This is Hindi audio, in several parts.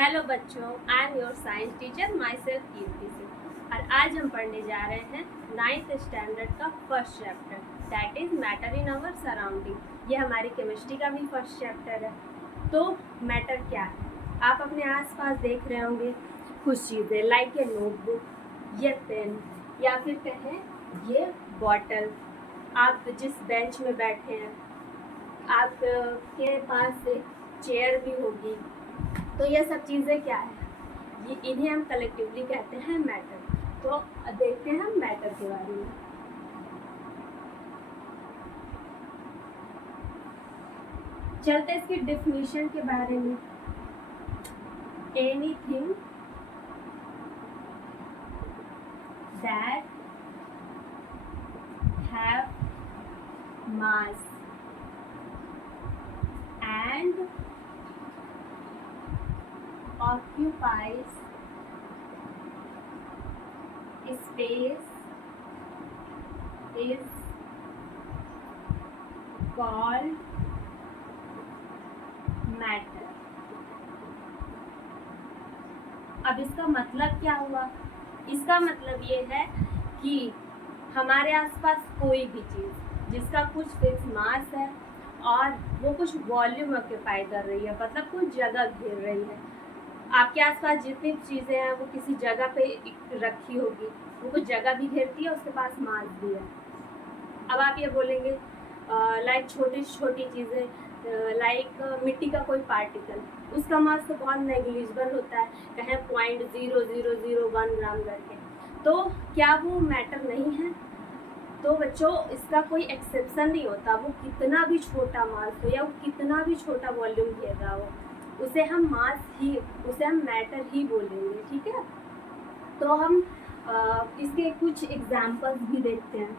हेलो बच्चों, I am your science teacher myself Kirti Singh. और आज हम पढ़ने जा रहे हैं 9th स्टैंडर्ड का first chapter, that is matter in our surrounding. ये हमारी केमिस्ट्री का भी फर्स्ट चैप्टर है। तो मैटर क्या है, आप अपने आसपास देख रहे होंगे कुछ चीज़ें, लाइक ये नोटबुक, ये पेन, या फिर कहें ये बॉटल। आप जिस बेंच में बैठे हैं आपके पास एक चेयर भी होगी। तो ये सब चीज़ें क्या है, ये इन्हें हम कलेक्टिवली कहते हैं मैटर। तो देखते हैं हम मैटर के बारे में। चलते इसकी डेफिनेशन के बारे में। Anything that have mass and occupies space is called matter। अब इसका मतलब क्या हुआ? इसका मतलब ये है कि हमारे आसपास कोई भी चीज़ जिसका कुछ फिक्स मास है और वो कुछ वॉल्यूम ऑक्यूपाई कर रही है, मतलब कुछ जगह घेर रही है। आपके आसपास जितनी चीज़ें हैं वो किसी जगह पे रखी होगी, वो कुछ जगह भी घेरती है, उसके पास मास भी है। अब आप ये बोलेंगे लाइक छोटी छोटी चीज़ें, लाइक मिट्टी का कोई पार्टिकल, उसका मास तो बहुत नेग्लिजिबल होता है, कहें 0.0001 ग्राम करके। तो क्या वो मैटर नहीं है? तो बच्चों, इसका कोई एक्सेप्शन नहीं होता। वो कितना भी छोटा मास हो या वो कितना भी छोटा वॉल्यूम घेर रहा हो, उसे हम मैटर ही बोलेंगे। ठीक है, तो हम इसके कुछ एग्जाम्पल्स भी देखते हैं।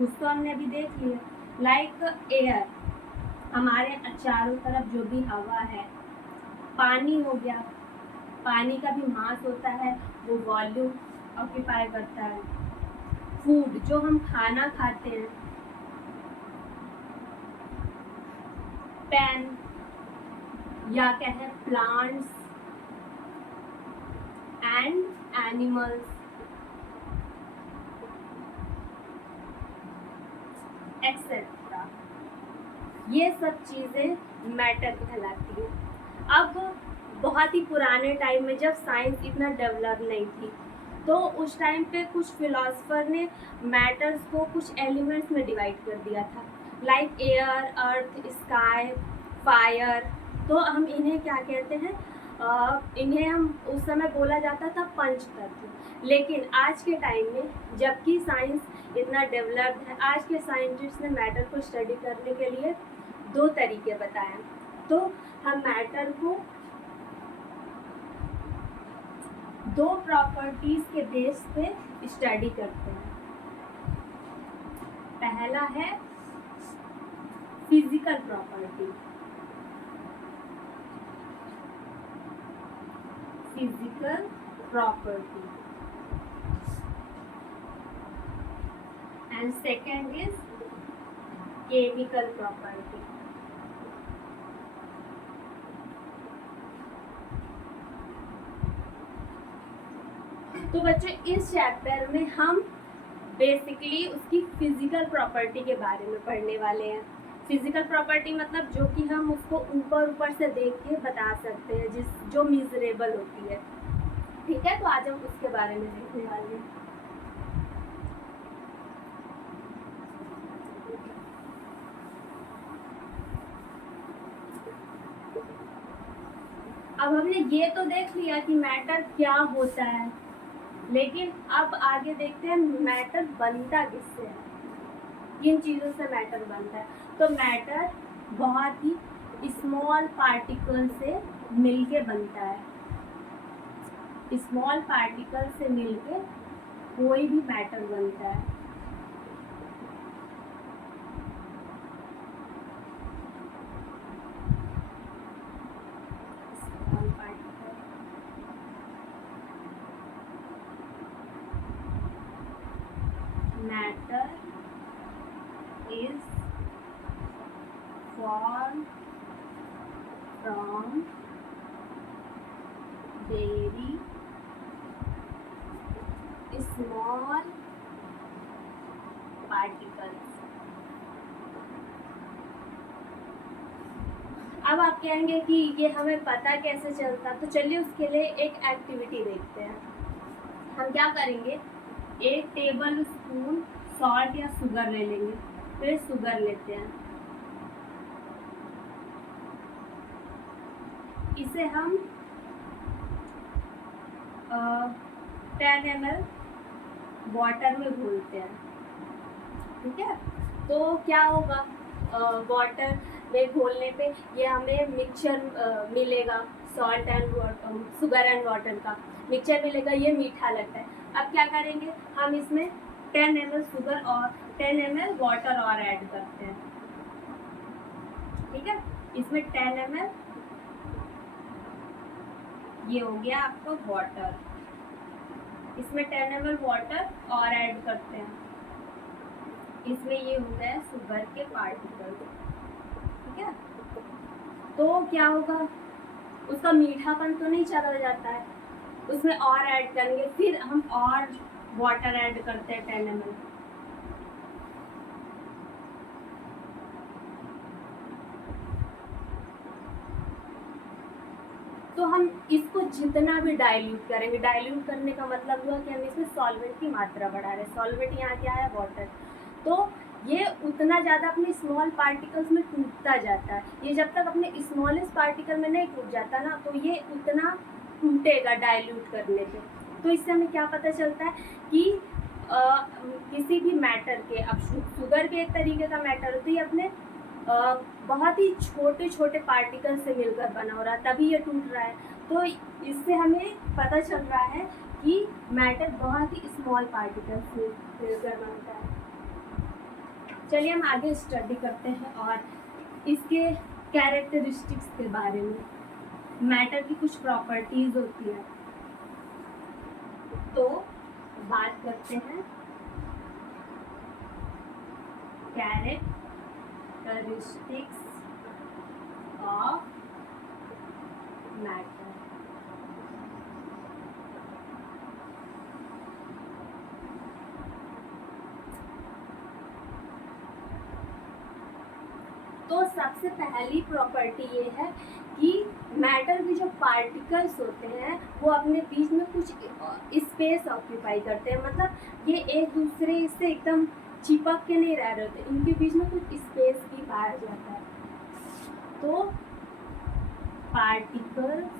उसको हमने अभी देख लिया, लाइक एयर, हमारे चारों तरफ जो भी हवा है। पानी हो गया, पानी का भी मास होता है, वो वॉल्यूम ऑक्यूपाई करता है। फूड, जो हम खाना खाते हैं। पेन, या कहें प्लांट्स एंड एनिमल्स एक्सेट्रा, ये सब चीज़ें मैटर कहलाती हैं। अब बहुत ही पुराने टाइम में जब साइंस इतना डेवलप नहीं थी, तो उस टाइम पे कुछ फिलोसफर ने मैटर्स को कुछ एलिमेंट्स में डिवाइड कर दिया था, लाइक एयर, अर्थ, स्काई, फायर। तो हम इन्हें क्या कहते हैं, इन्हें हम उस समय बोला जाता था पंच तत्व। लेकिन आज के टाइम में जबकि साइंस इतना डेवलप्ड है, आज के साइंटिस्ट ने मैटर को स्टडी करने के लिए दो तरीके बताए। तो हम मैटर को दो प्रॉपर्टीज के बेस पे स्टडी करते हैं। पहला है physical property, and second is chemical property। तो बच्चों, इस चैप्टर में हम बेसिकली उसकी फिजिकल प्रॉपर्टी के बारे में पढ़ने वाले हैं। फिजिकल प्रॉपर्टी मतलब जो कि हम उसको ऊपर से देख के बता सकते हैं, जो मेजरेबल होती है। ठीक है, तो आज हम उसके बारे में देखने वाले हैं। अब हमने ये तो देख लिया कि मैटर क्या होता है, लेकिन अब आगे देखते हैं मैटर बनता किससे है, किन चीज़ों से मैटर बनता है। तो मैटर बहुत ही स्मॉल पार्टिकल से मिलके बनता है। स्मॉल पार्टिकल से मिलके कोई भी मैटर बनता है। Matter is formed from very small particles. अब आप कहेंगे कि ये हमें पता कैसे चलता, तो चलिए उसके लिए एक एक्टिविटी देखते हैं। हम क्या करेंगे, 1 टेबल स्पून सॉल्ट या शुगर ले लेंगे। फिर शुगर लेते हैं, इसे हम 10 ml वाटर में घोलते हैं। ठीक है, तो क्या होगा, वाटर में घोलने पे ये हमें मिक्सचर मिलेगा, salt and sugar and water का मिक्सचर मिलेगा, ये मीठा लगता है। अब क्या करेंगे, हम इसमें 10 ml शुगर और 10 ml वाटर और ऐड करते हैं। ठीक है, इसमें 10 ml ये हो गया आपका वाटर, इसमें 10 ml वाटर और ऐड करते हैं, इसमें ये हो गया शुगर के पार्टिकल। ठीक है, तो क्या होगा, उसका मीठापन तो नहीं चला जाता है, उसमें और ऐड करेंगे, फिर हम और वाटर ऐड करते हैं 10 ml। तो हम इसको जितना भी डाइल्यूट करेंगे, डाइल्यूट करने का मतलब हुआ कि हम इसमें सॉल्वेंट की मात्रा बढ़ा रहे हैं। सॉल्वेंट यहाँ क्या है, वाटर। तो ये उतना ज़्यादा अपने स्मॉल पार्टिकल्स में टूटता जाता है। ये जब तक अपने स्मॉलेस्ट पार्टिकल में नहीं टूट जाता ना, तो ये उतना टूटेगा डाइल्यूट करने पे। तो इससे हमें क्या पता चलता है कि किसी भी मैटर के, अब शुगर के एक तरीके का मैटर होता है, अपने बहुत ही छोटे छोटे पार्टिकल से मिलकर बना हो रहा है, तभी ये टूट रहा है। तो इससे हमें पता चल रहा है कि मैटर बहुत ही स्मॉल पार्टिकल से मिलकर बनता है। चलिए हम आगे स्टडी करते हैं और इसके कैरेक्टरिस्टिक्स के बारे में। मैटर की कुछ प्रॉपर्टीज होती है, तो बात करते हैं कैरेक्टरिस्टिक्स ऑफ मैटर। तो सबसे पहली प्रॉपर्टी ये है कि मैटर के जो पार्टिकल्स होते हैं वो अपने बीच में कुछ स्पेस ऑक्यूपाई करते हैं, मतलब ये एक दूसरे से एकदम चिपक के नहीं रह रहे होते, इनके बीच में कुछ स्पेस भी पाया जाता है। तो particles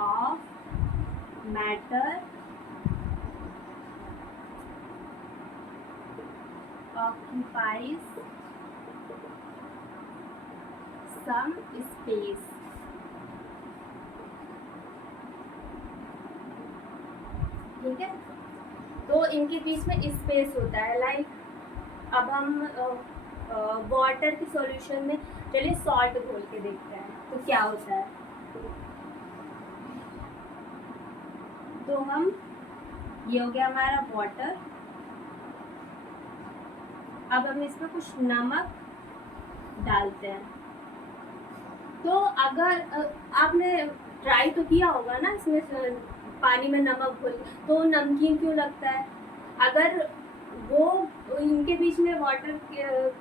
of matter occupies some space। ठीक है, तो इनके बीच में स्पेस होता है। लाइक अब हम वाटर के सॉल्यूशन में चलिए सॉल्ट घोल के देखते हैं तो क्या होता है। तो हम, ये हो गया हमारा वाटर, अब हम इसमें कुछ नमक डालते हैं। तो अगर आपने ट्राई तो किया होगा ना, इसमें पानी में नमक घोल, तो नमकीन क्यों लगता है? अगर वो इनके बीच में वाटर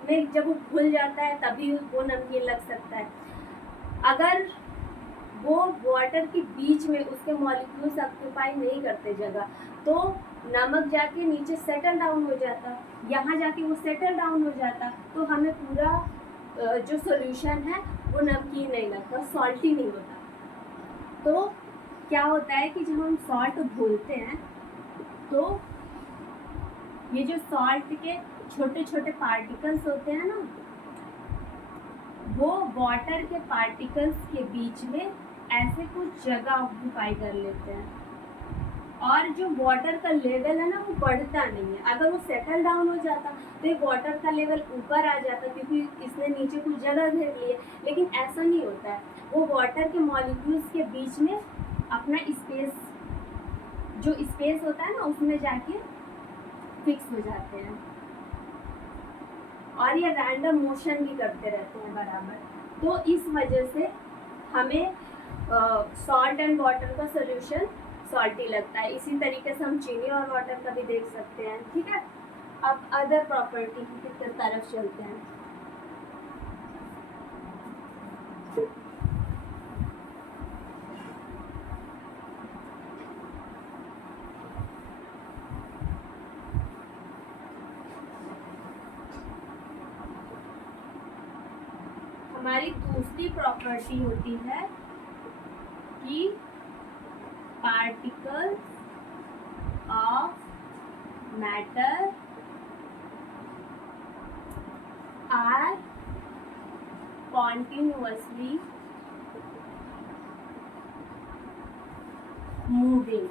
में जब वो घुल जाता है तभी वो नमकीन लग सकता है। अगर वो वाटर के बीच में उसके मॉलिक्यूल्स ऑक्यूपाई नहीं करते जगह, तो नमक जाके नीचे सेटल डाउन हो जाता, यहाँ जाके वो सेटल डाउन हो जाता, तो हमें पूरा जो सॉल्यूशन है वो नमकीन नहीं लगता, सॉल्टी नहीं होता। तो क्या होता है कि जब हम सॉल्ट घोलते हैं तो ये जो सॉल्ट के छोटे छोटे पार्टिकल्स होते हैं ना, वो वाटर के पार्टिकल्स के बीच में ऐसे कुछ जगह ऑक्यूपाई कर लेते हैं, और जो वाटर का लेवल है ना वो बढ़ता नहीं है। अगर वो सेटल डाउन हो जाता तो ये वाटर का लेवल ऊपर आ जाता, क्योंकि इसने नीचे कुछ जगह घेर ली है। लेकिन ऐसा नहीं होता है, वो वाटर के मॉलिक्यूल्स के बीच में अपना स्पेस, जो स्पेस होता है ना, उसमें जाके फिक्स हो जाते हैं, और ये रैंडम मोशन भी करते रहते हैं बराबर। तो इस वजह से हमें सॉल्ट एंड वाटर का सोल्यूशन सॉल्टी लगता है। इसी तरीके से हम चीनी और वाटर का भी देख सकते हैं। ठीक है, अब अदर प्रॉपर्टी की तरफ चलते हैं। हमारी दूसरी प्रॉपर्टी होती है कि particles of matter are continuously moving।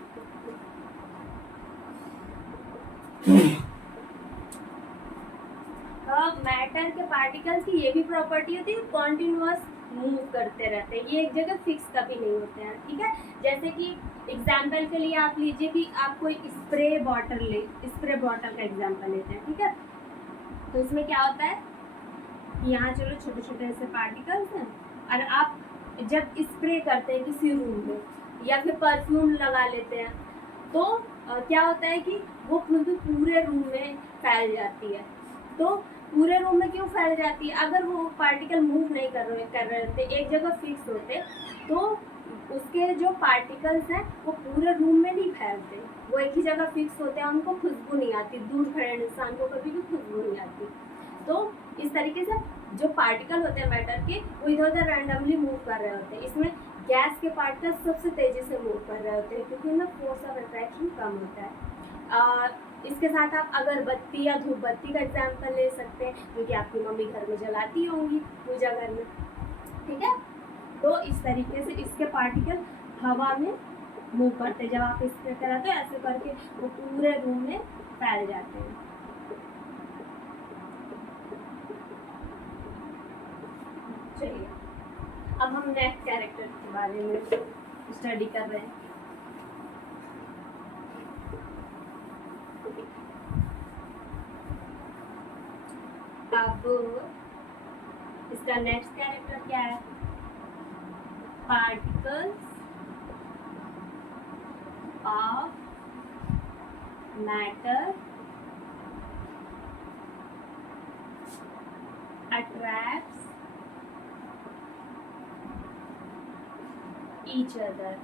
Matter के पार्टिकल्स की ये भी प्रॉपर्टी होती है, कॉन्टिन्यूअस मूव करते रहते हैं, ये एक जगह फिक्स कभी नहीं होते हैं। ठीक है, जैसे कि एग्जाम्पल के लिए आप लीजिए कि आप कोई स्प्रे बॉटल का एग्जाम्पल लेते हैं। ठीक है, तो इसमें क्या होता है, यहाँ चलो छोटे छोटे ऐसे पार्टिकल्स हैं, और आप जब स्प्रे करते हैं किसी रूम में या फिर परफ्यूम लगा लेते हैं तो क्या होता है कि वो खुशबू पूरे रूम में फैल जाती है। तो पूरे रूम में क्यों फैल जाती है? अगर वो पार्टिकल मूव नहीं कर रहे होते, एक जगह फिक्स होते, तो उसके जो पार्टिकल्स हैं वो पूरे रूम में नहीं फैलते, वो एक ही जगह फिक्स होते हैं, उनको खुशबू नहीं आती, दूर खड़े इंसान को कभी भी खुशबू नहीं आती। तो इस तरीके से जो पार्टिकल होते हैं मैटर के, वो इधर उधर रैंडमली मूव कर रहे होते हैं। इसमें गैस के पार्टिकल सबसे तेजी से मूव कर रहे होते हैं क्योंकि उनमें फोर्स ऑफ अट्रैक्शन कम होता है। इसके साथ आप अगरबत्ती या धूप बत्ती का एग्जाम्पल ले सकते हैं, जो कि आपकी मम्मी घर में जलाती होंगी पूजा घर में। ठीक है, तो इस तरीके से इसके पार्टिकल हवा में मूव करते हैं। जब आप स्प्रे कराते हो ऐसे करके वो पूरे रूम में फैल जाते हैं। चलिए, अब हम नेक्स्ट कैरेक्टर के बारे में स्टडी कर रहे हैं। अब इसका नेक्स्ट कैरेक्टर क्या है? Particles of matter attracts each other.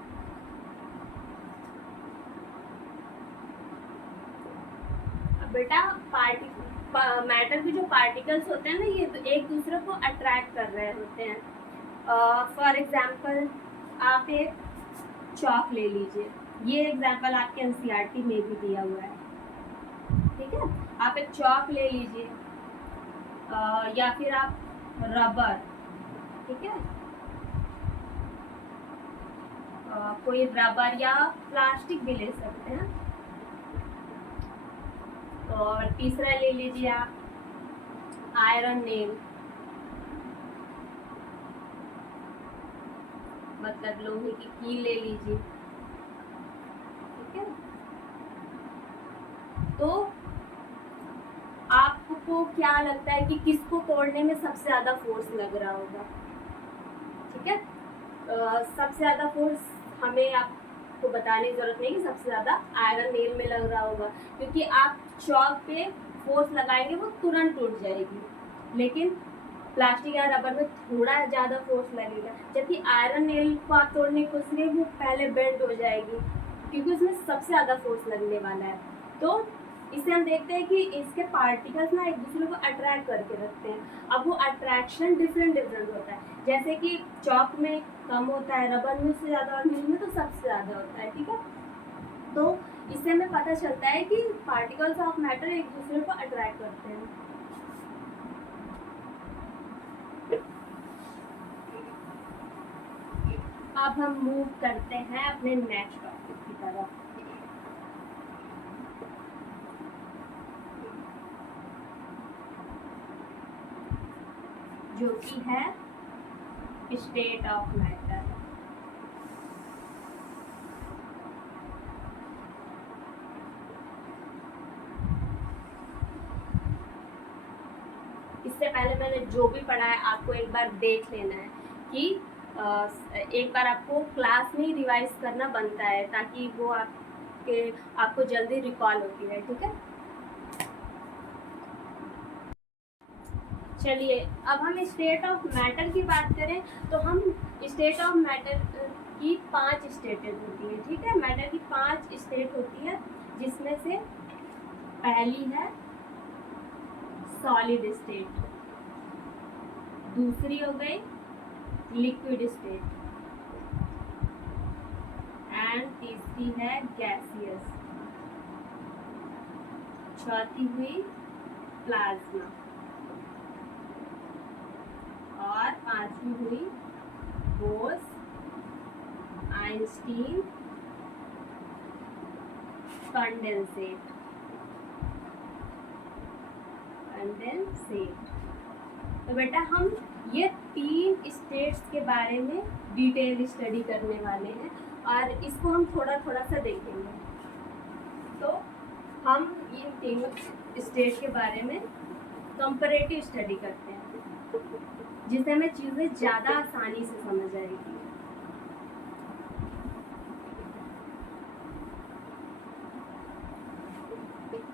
बेटा मैटर के जो पार्टिकल्स होते हैं ना, ये तो एक दूसरे को अट्रैक्ट कर रहे होते हैं। फॉर एग्जाम्पल आप एक चॉक ले लीजिए, ये एग्जाम्पल आपके एनसीईआरटी में भी दिया हुआ है। ठीक है, आप एक चॉक ले लीजिए या फिर आप रबर, ठीक है, कोई रबर या प्लास्टिक भी ले सकते हैं। और तीसरा ले लीजिए आप आयरन नेल, मतलब लोहे की कील ले लीजिए। ठीक है, तो आपको क्या लगता है कि किसको तोड़ने में सबसे ज्यादा फोर्स लग रहा होगा? ठीक है, सबसे ज्यादा फोर्स हमें आपको बताने की जरूरत नहीं कि सबसे ज्यादा आयरन नेल में लग रहा होगा, क्योंकि आप चॉक पे फोर्स लगाएंगे वो तुरंत टूट जाएगी, लेकिन प्लास्टिक या रबर में थोड़ा ज़्यादा फोर्स लगेगा। जबकि आयरन नेल को आप तोड़ने की कोशिश करेंगे वो पहले बेंड हो जाएगी, क्योंकि उसमें सबसे ज़्यादा फोर्स लगने वाला है। तो इससे हम देखते हैं कि इसके पार्टिकल्स ना एक दूसरे को अट्रैक्ट करके रखते हैं। अब वो अट्रैक्शन डिफरेंट होता है, जैसे कि चॉक में कम होता है, रबर में उससे ज़्यादा, और नेल में तो सबसे ज़्यादा होता है। ठीक है, तो इससे हमें पता चलता है कि पार्टिकल्स ऑफ मैटर एक दूसरे को अट्रैक्ट करते हैं। अब हम मूव करते हैं अपने नेक्स्ट टॉपिक की तरफ, जो कि है स्टेट ऑफ मैटर। इससे पहले मैंने जो भी पढ़ा है आपको एक बार देख लेना है कि एक बार आपको क्लास में ही रिवाइज करना बनता है, ताकि वो आपको जल्दी रिकॉल होती है। ठीक है, चलिए अब हम स्टेट ऑफ मैटर की बात करें तो हम स्टेट ऑफ मैटर की 5 स्टेटेज होती है। ठीक है, मैटर की 5 स्टेट होती है, जिसमें से पहली है सॉलिड स्टेट, दूसरी हो गई लिक्विड स्टेट, एंड तीसरी है गैसियस, चौथी हुई प्लाज्मा, और पांचवी हुई बोस आइंस्टीन कंडेंसेट। तो बेटा हम ये 3 स्टेट्स के बारे में डिटेल स्टडी करने वाले हैं, और इसको हम थोड़ा थोड़ा सा देखेंगे। तो हम इन तीनों स्टेट के बारे में कंपैरेटिव स्टडी करते हैं, जिससे हमें चीज़ें ज़्यादा आसानी से समझ आएगी।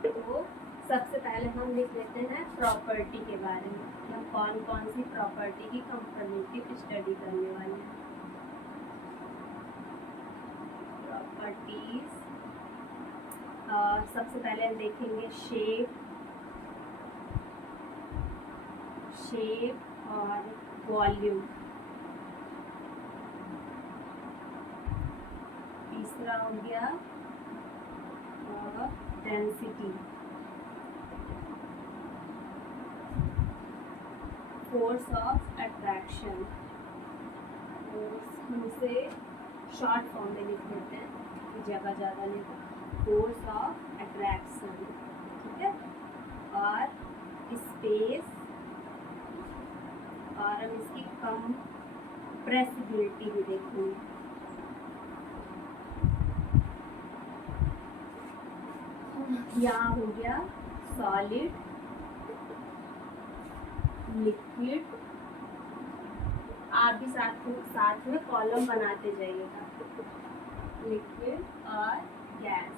तो सबसे पहले हम लिख लेते हैं प्रॉपर्टी के बारे में, हम कौन कौन सी प्रॉपर्टी की कंपैरेटिव स्टडी करने वाले हैं। प्रॉपर्टीज, सबसे पहले हम देखेंगे शेप और वॉल्यूम। तीसरा हो गया डेंसिटी, फोर्स ऑफ अट्रैक्शन, हम उसे शॉर्ट फॉर्म में लिख देते हैं, जगह ज़्यादा लिखो, फोर्स ऑफ अट्रैक्शन। ठीक है, और स्पेस, और हम इसकी कंप्रेसिबिलिटी भी देखेंगे। यहाँ हो गया सॉलिड, लिक्विड, आप भी साथ में कॉलम बनाते जाइएगा, लिक्विड और गैस।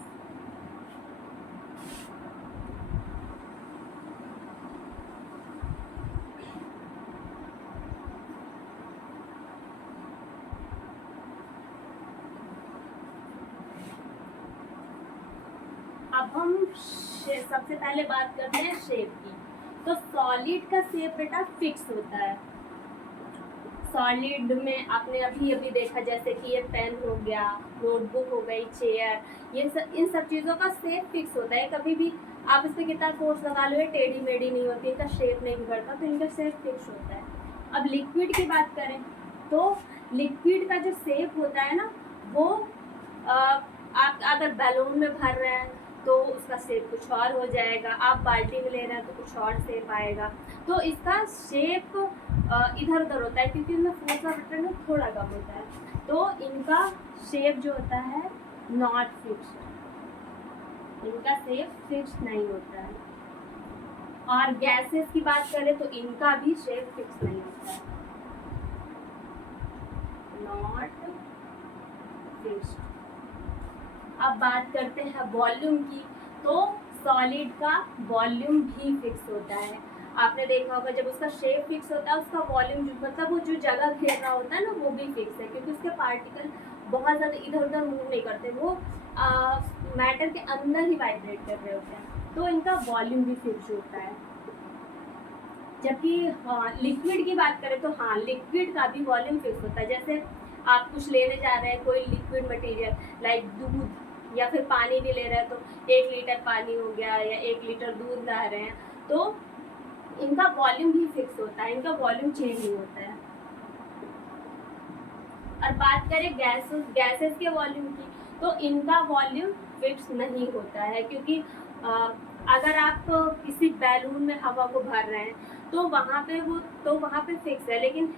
अब हम सबसे पहले बात करते हैं शेप की। तो सॉलिड का शेप बेटा फिक्स होता है। सॉलिड में आपने अभी देखा, जैसे कि ये पेन हो गया, नोटबुक हो गई, चेयर, इन सब चीज़ों का शेप फिक्स होता है। कभी भी आप इस पर कितना फोर्स लगा लो, ये टेढ़ी मेढ़ी नहीं होती, इनका शेप नहीं बिगड़ता, तो इनका शेप फिक्स होता है। अब लिक्विड की बात करें तो लिक्विड का जो शेप होता है ना, वो आप अगर बैलून में भर रहे हैं तो उसका शेप कुछ और हो जाएगा, आप बाल्टी में ले रहे हैं तो कुछ और शेप आएगा। तो इसका शेप इधर उधर होता है, क्योंकि इनमें फोर्स ऑफ अट्रैक्शन थोड़ा कम होता है। तो इनका शेप जो होता है नॉट फिक्स्ड, इनका शेप फिक्स नहीं होता है। और गैसेस की बात करें तो इनका भी शेप फिक्स नहीं होता है, नॉट फिक्स्ड। अब बात करते हैं वॉल्यूम की। तो सॉलिड का वॉल्यूम भी फिक्स होता है। आपने देखा होगा जब उसका शेप फिक्स होता है, उसका वॉल्यूम मतलब वो जो जगह घेर रहा होता है ना, वो भी फिक्स है, क्योंकि उसके पार्टिकल बहुत ज़्यादा इधर उधर मूव नहीं करते, वो मैटर के अंदर ही वाइब्रेट कर रहे होते हैं। तो इनका वॉल्यूम भी फिक्स होता है। जबकि लिक्विड की बात करें तो हाँ, लिक्विड का भी वॉल्यूम फिक्स होता है। जैसे आप कुछ लेने जा रहे हैं, कोई लिक्विड मटेरियल लाइक दूध या फिर पानी भी ले रहे हैं, तो 1 लीटर पानी हो गया या 1 लीटर दूध ला रहे हैं, तो इनका वॉल्यूम भी फिक्स होता है, इनका वॉल्यूम चेंज नहीं होता है। और बात करें गैसेस के वॉल्यूम की, तो इनका वॉल्यूम फिक्स नहीं होता है, क्योंकि अगर आप किसी बैलून में हवा को भर रहे हैं तो वहाँ पे फिक्स है, लेकिन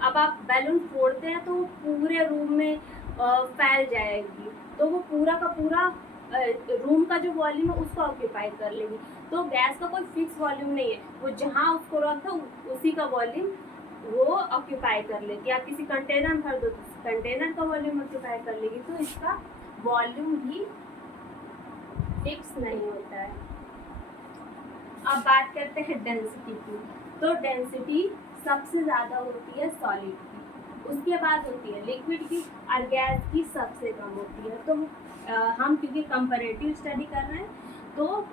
अब आप बैलून फोड़ते हैं तो पूरे रूम में फैल जाएगी, तो वो पूरा का पूरा रूम का जो वॉल्यूम है उसको ऑक्यूपाई कर लेगी। तो गैस का कोई फिक्स वॉल्यूम नहीं है, वो जहाँ उसको रखा उसी का वॉल्यूम वो ऑक्यूपाई कर लेती है। आप किसी कंटेनर में भर दो तो कंटेनर का वॉल्यूम ऑक्यूपाई कर लेगी, तो इसका वॉल्यूम भी फिक्स नहीं होता है। अब बात करते हैं डेंसिटी की। तो डेंसिटी सबसे ज़्यादा होती है सॉलिड की, उसके बाद होती है लिक्विड की, और गैस की सबसे कम होती है। तो हम क्योंकि कंपैरेटिव स्टडी कर रहे हैं, तो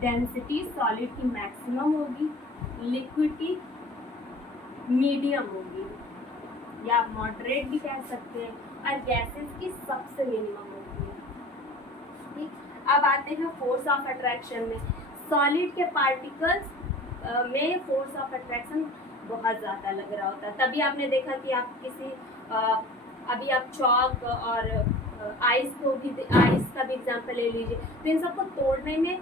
डेंसिटी सॉलिड की मैक्सिमम होगी, लिक्विड की मीडियम होगी, या मॉडरेट भी कह सकते हैं, और गैसेस की सबसे मिनिमम होती है। ठीक, अब आते हैं फोर्स ऑफ अट्रैक्शन में। सॉलिड के पार्टिकल्स में फोर्स ऑफ अट्रैक्शन बहुत ज़्यादा लग रहा होता है। तभी आपने देखा कि आप किसी अभी आप चॉक और आइस का भी एग्जांपल ले लीजिए, तो इन सबको तोड़ने में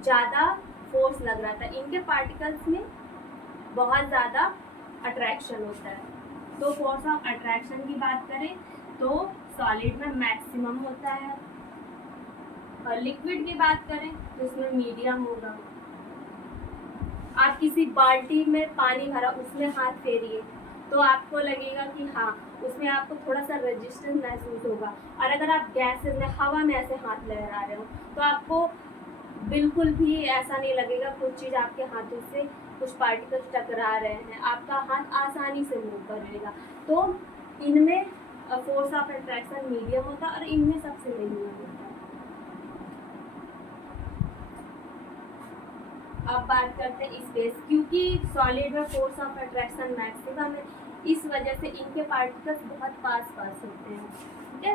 ज़्यादा फोर्स लग रहा था, इनके पार्टिकल्स में बहुत ज़्यादा अट्रैक्शन होता है। तो फोर्स ऑफ अट्रैक्शन की बात करें तो सॉलिड में मैक्सिमम होता है, और लिक्विड की बात करें तो इसमें मीडियम होगा। आप किसी बाल्टी में पानी भरा, उसमें हाथ फेरिए तो आपको लगेगा कि हाँ, उसमें आपको थोड़ा सा रेजिस्टेंस महसूस होगा। और अगर आप गैसेस में, हवा में ऐसे हाथ लहरा रहे हो तो आपको बिल्कुल भी ऐसा नहीं लगेगा कुछ चीज़ आपके हाथों से, कुछ पार्टिकल्स टकरा रहे हैं, आपका हाथ आसानी से मूव करेगा। तो इनमें फोर्स ऑफ अट्रैक्शन मीडियम होता है, और इनमें सबसे मिनिमम होता है। अब बात करते हैं स्पेस। क्योंकि सॉलिड में फोर्स ऑफ अट्रैक्शन मैक्सिमम है, इस वजह से इनके पार्टिकल्स बहुत पास होते हैं। ठीक है,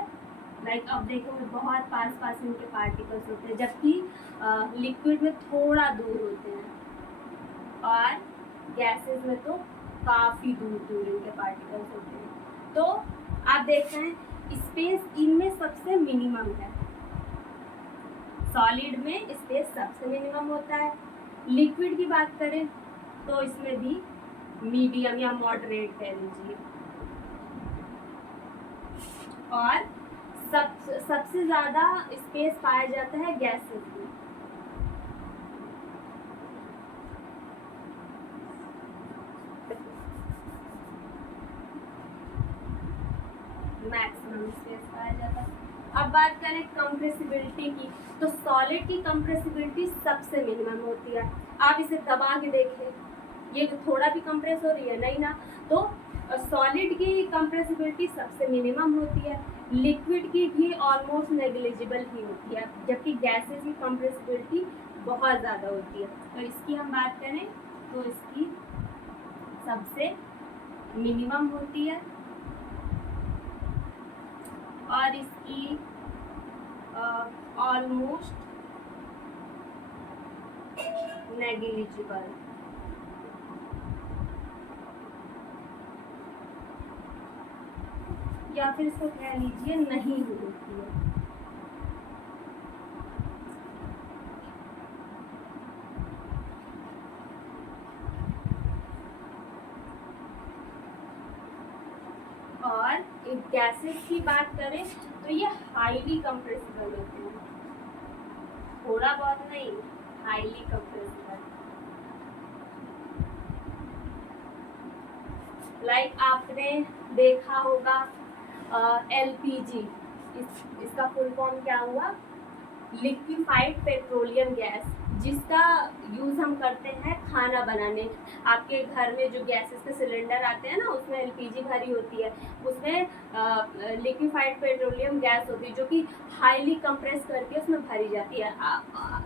लाइक अब देखोगे बहुत पास इनके पार्टिकल्स होते हैं, जबकि लिक्विड में थोड़ा दूर होते हैं, और गैसेस में तो काफ़ी दूर इनके पार्टिकल्स होते हैं। तो आप देखते हैं स्पेस इनमें सबसे मिनिमम है, सॉलिड में स्पेस सबसे मिनिमम होता है। लिक्विड की बात करें तो इसमें भी मीडियम या मॉडरेट कह लीजिए, और सबसे ज़्यादा स्पेस पाया जाता है गैसेस में। मैक्सिमम स्पेस पाया जाता है। अब बात करें कंप्रेसिबिलिटी की, तो सॉलिड की कंप्रेसिबिलिटी सबसे मिनिमम होती है। आप इसे दबा के देखें, ये थोड़ा भी कंप्रेस हो रही है नहीं ना, तो सॉलिड की कंप्रेसिबिलिटी सबसे मिनिमम होती है। लिक्विड की भी ऑलमोस्ट नेग्लिजिबल ही होती है, जबकि गैसेस की कंप्रेसिबिलिटी बहुत ज़्यादा होती है। तो इसकी हम बात करें तो इसकी सबसे मिनिमम होती है, और इसकी ऑलमोस्ट नेग्लिजिबल। या फिर इसको कह लीजिए नहीं होती है। और if गैसेस की बात करें तो ये हाईली कंप्रेसिबल होते हैं, थोड़ा बहुत नहीं, हाईली कंप्रेसिबल। लाइक आपने देखा होगा LPG, इसका फुल फॉर्म क्या हुआ, लिक्विफाइड पेट्रोलियम गैस, जिसका यूज़ हम करते हैं खाना बनाने। आपके घर में जो गैसेस के सिलेंडर आते हैं ना, उसमें LPG भरी होती है, उसमें लिक्विफाइड पेट्रोलियम गैस होती है, जो कि हाईली कंप्रेस करके उसमें भरी जाती है।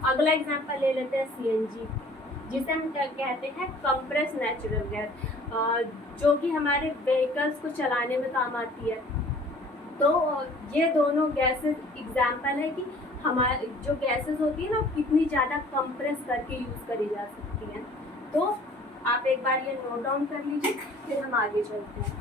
अगला एग्जांपल ले लेते हैं CNG, जिसे हम कहते हैं कंप्रेस नेचुरल गैस, जो कि हमारे व्हीकल्स को चलाने में काम आती है। तो ये दोनों गैसेस एग्जाम्पल है कि हमारे जो गैसेस होती है ना, कितनी ज़्यादा कंप्रेस करके यूज़ करी जा सकती हैं। तो आप एक बार ये नोट डाउन कर लीजिए, फिर हम आगे चलते हैं।